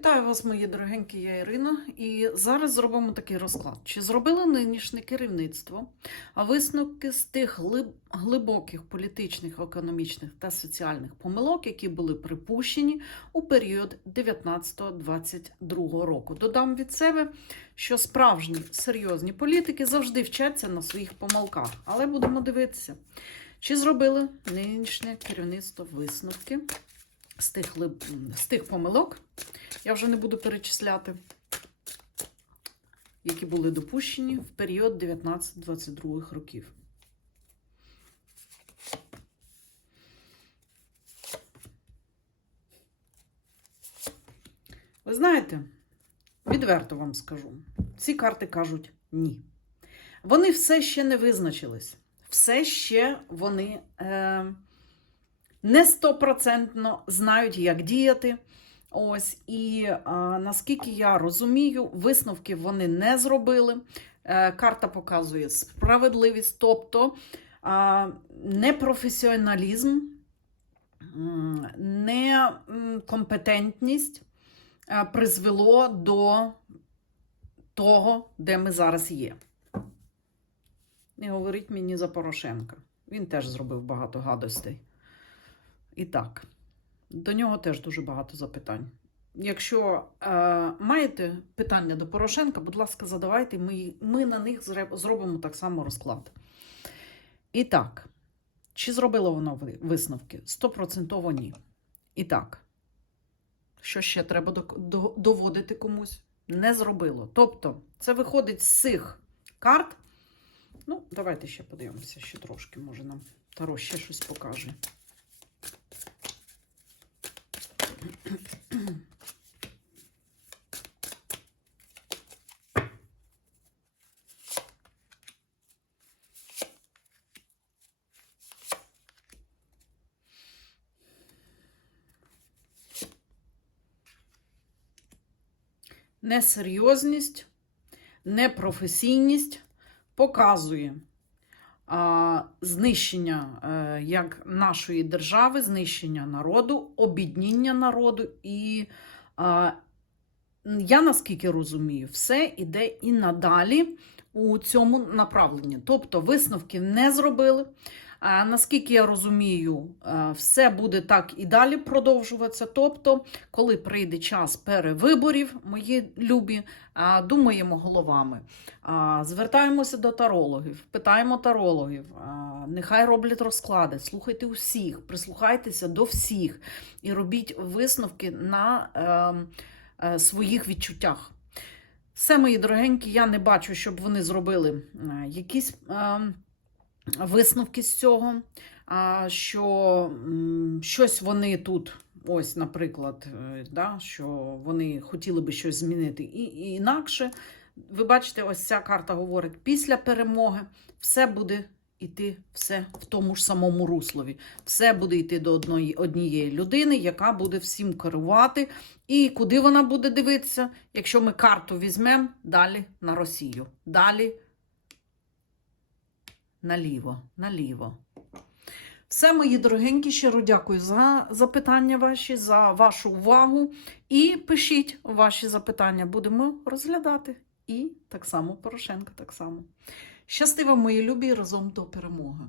Вітаю вас, мої дорогенькі, я Ірина. І зараз зробимо такий розклад. Чи зробило нинішнє керівництво висновки з тих глибоких політичних, економічних та соціальних помилок, які були припущені у період 19-22 року? Додам від себе, що справжні серйозні політики завжди вчаться на своїх помилках. Але будемо дивитися, чи зробили нинішнє керівництво висновки з тих, з тих помилок, я вже не буду перечисляти, які були допущені в період 19-22 років. Ви знаєте, відверто вам скажу, ці карти кажуть ні. Вони все ще не визначились. Все ще вони е, не стопроцентно знають, як діяти. Ось, і а, наскільки я розумію, висновки вони не зробили. Е, карта показує справедливість, тобто а, непрофесіоналізм, некомпетентність а, призвело до того, де ми зараз є. Не говоріть мені за Порошенка. Він теж зробив багато гадостей. І так. До нього теж дуже багато запитань. Якщо е, маєте питання до Порошенка, будь ласка, задавайте, ми, ми на них зробимо так само розклад. І так, чи зробило воно ви- висновки? Стопроцентово ні. І так, що ще треба до- до- доводити комусь? Не зробило. Тобто, це виходить з цих карт. Ну, давайте ще подивимося, ще трошки, може нам Таро ще щось покаже. Несерйозність, непрофесійність показує а, знищення е, як нашої держави, знищення народу, обідніння народу. І а, я наскільки розумію, все іде і надалі у цьому направленні. Тобто висновки не зробили. Наскільки я розумію, все буде так і далі продовжуватися. Тобто, коли прийде час перевиборів, мої любі, думаємо головами, звертаємося до тарологів, питаємо тарологів, нехай роблять розклади, слухайте усіх, прислухайтеся до всіх і робіть висновки на е, е, своїх відчуттях. Все, мої дорогенькі, я не бачу, щоб вони зробили е, якісь. Висновки з цього, що щось вони тут, ось, наприклад, е, да, що вони хотіли би щось змінити і, і інакше. Ви бачите, ось ця карта говорить: після перемоги все буде йти все в тому ж самому руслові. Все буде йти до одної, однієї людини, яка буде всім керувати. І куди вона буде дивитися, якщо ми карту візьмемо далі на Росію. Далі наліво, наліво. Все, мої дорогенькі, щиро дякую за запитання ваші, за вашу увагу. І пишіть ваші запитання, будемо розглядати. І так само Порошенка так само. Щасти мої любі, разом до перемоги!